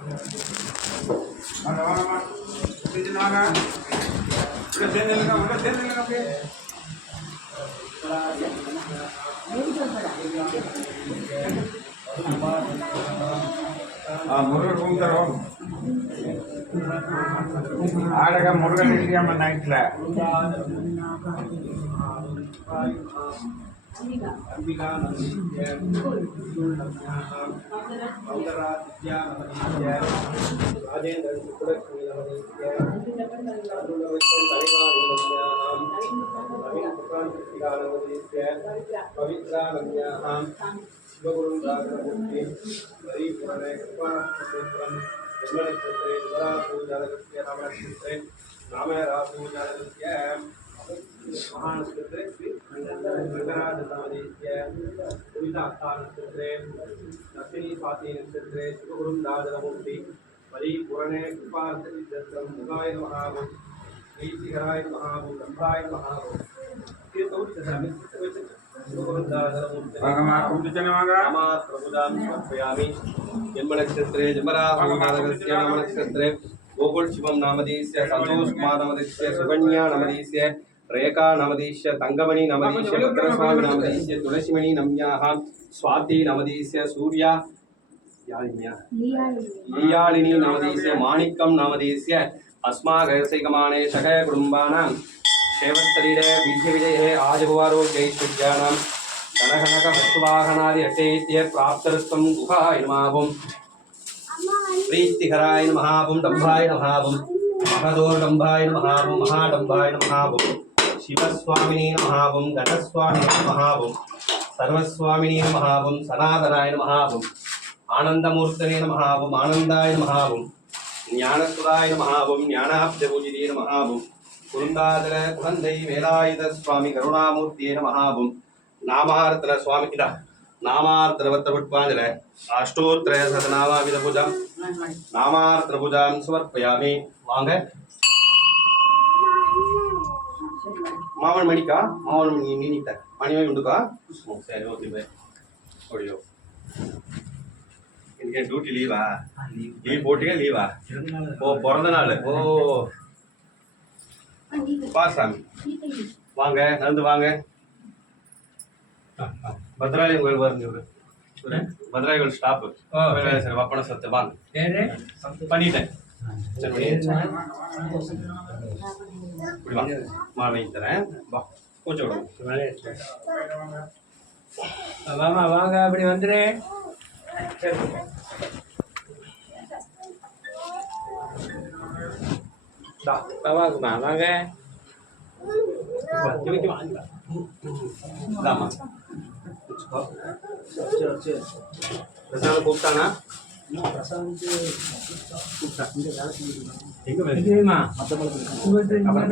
வாங்க வாங்கம்மா செஞ்சு வாங்க உள்ள சேர்ந்துருங்க அப்படியே முருகர் கும்பிட்டுறோம் ஆடக முருகன் இல்லையாம நைட்டில் अंबिका नमः मंगरादित्या नमः राजेंद्र सुलक्ष्मी नमः अरुणवैष्णव परिवार नमः पुराण कृतिका नमः पवित्रा नमः शिवगुरु राजमूर्ति हरिपुरणे कृपा क्षेत्रम जन्मनक्षत्रे द्वारा पूजालस्य नामनक्षत्रे नाम रापूजालस्य महान क्षेत्रे दक्षिणी स्वाति नक्षत्रे शिवगुरुं राजमूर्ति परिपूर्णे कृपार्थसिद्धं मुगाय नमः श्रीहराय नमः ब्रह्माय नमः ये तो शिवगुरुं राजमूर्ति भगवान प्रभुदां समर्पयामि जन्मनक्षत्रे जन्मराहुनक्षत्रे नामनक्षत्रे गोकुल शिवम नामधेयस्य संतोष कुमार नामधेयस्य सुकन्या नामधेयस्य रेखा नामधेयस्य तंगमणि नामधेयस्य भद्रस्वामी नामधेयस्य तुलसीमणि नम्याः स्वाति नामधेयस्य सूर्या लीयालिनी नामधेयस्य माणिक्यं नामधेयस्य अस्माकैकमाने सकल कुटुम्बानां क्षेमस्तरीरे विजये आजभवारोग्यैश्वर्याणां धनकनक वस्तुवाहनादि अटैत्य प्राप्तरस्तं गुहाय नमः प्रीतिहराय नमः डम्भाय नमः महदोर्डम्भाय नमः महाडम्भाय नमः शिवस्वामिने नमः घटस्वामिने नमः सर्वस्वामिने नमः सनातनाय नमः आनंदमूर्तने नमः आनंदाय नमः ज्ञानसुधाय नमः ज्ञानाब्जपूजिते नमः कुरुंदाचल कुलंदै वेलायुध स्वामी करुणामूर्तिये नमः नामार्तन स्वामी इदा नामार्तनवत्तपुष्पांजलि अष्टोत्तर शतनामाविध पूजा नामार्तन पूजा समर्पयामि वांग मावन मणिका मावन मणि नीनीता मणिवे उंडुका सरी ओके बाय ओडियो इनके ड्यूटी लीवा लीव போட்டியா லீவா ஓ பிறந்த நாள் ஓ பாசாமி வாங்க நடந்து வாங்க भद्रावली கோயில் வருங்க भद्रावली கோயில் ஸ்டாப் சரி வப்பன சத்து வாங்க பண்ணிட்டேன் சரி இப்படி வாங்க மாலை தரேன் வா கொஞ்சம் வாமா வாங்க அப்படி வந்துரு சரி வாங்கம்மா வாங்க प्रसाद கூப்பிட்டானா எங்க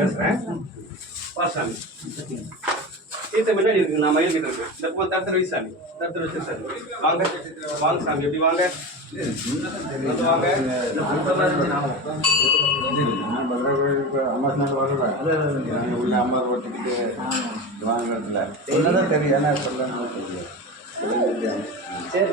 பேசுறேன் பாசாமி தீர்த்த முன்னாடி இருக்கு நான் மயில் கிட்ட இருக்கேன் இந்த போ தடுத்து வை சாமி தடுத்து வச்சு சாமி வாங்க வாங்க சாமி எப்படி வாங்க வாங்க அம்மா நாள் வரல உள்ள அம்மா ஓட்டிக்கிட்டு வாங்கறதுல என்னதான் தெரியும் ஏன்னா சொல்லணும் தெரியும் சரி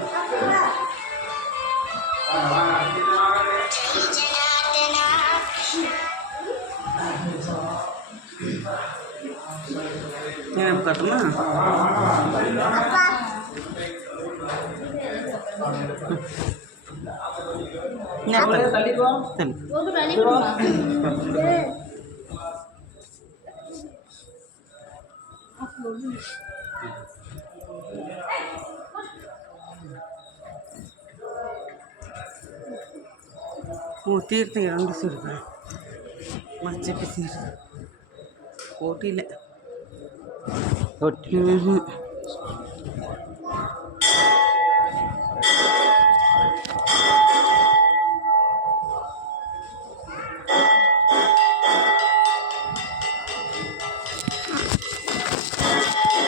నేను కట్టమా தீர்த்தம் 2 சொல்லுங்கள் மச்சிட்டு தீர்த்தம் போட்டியில்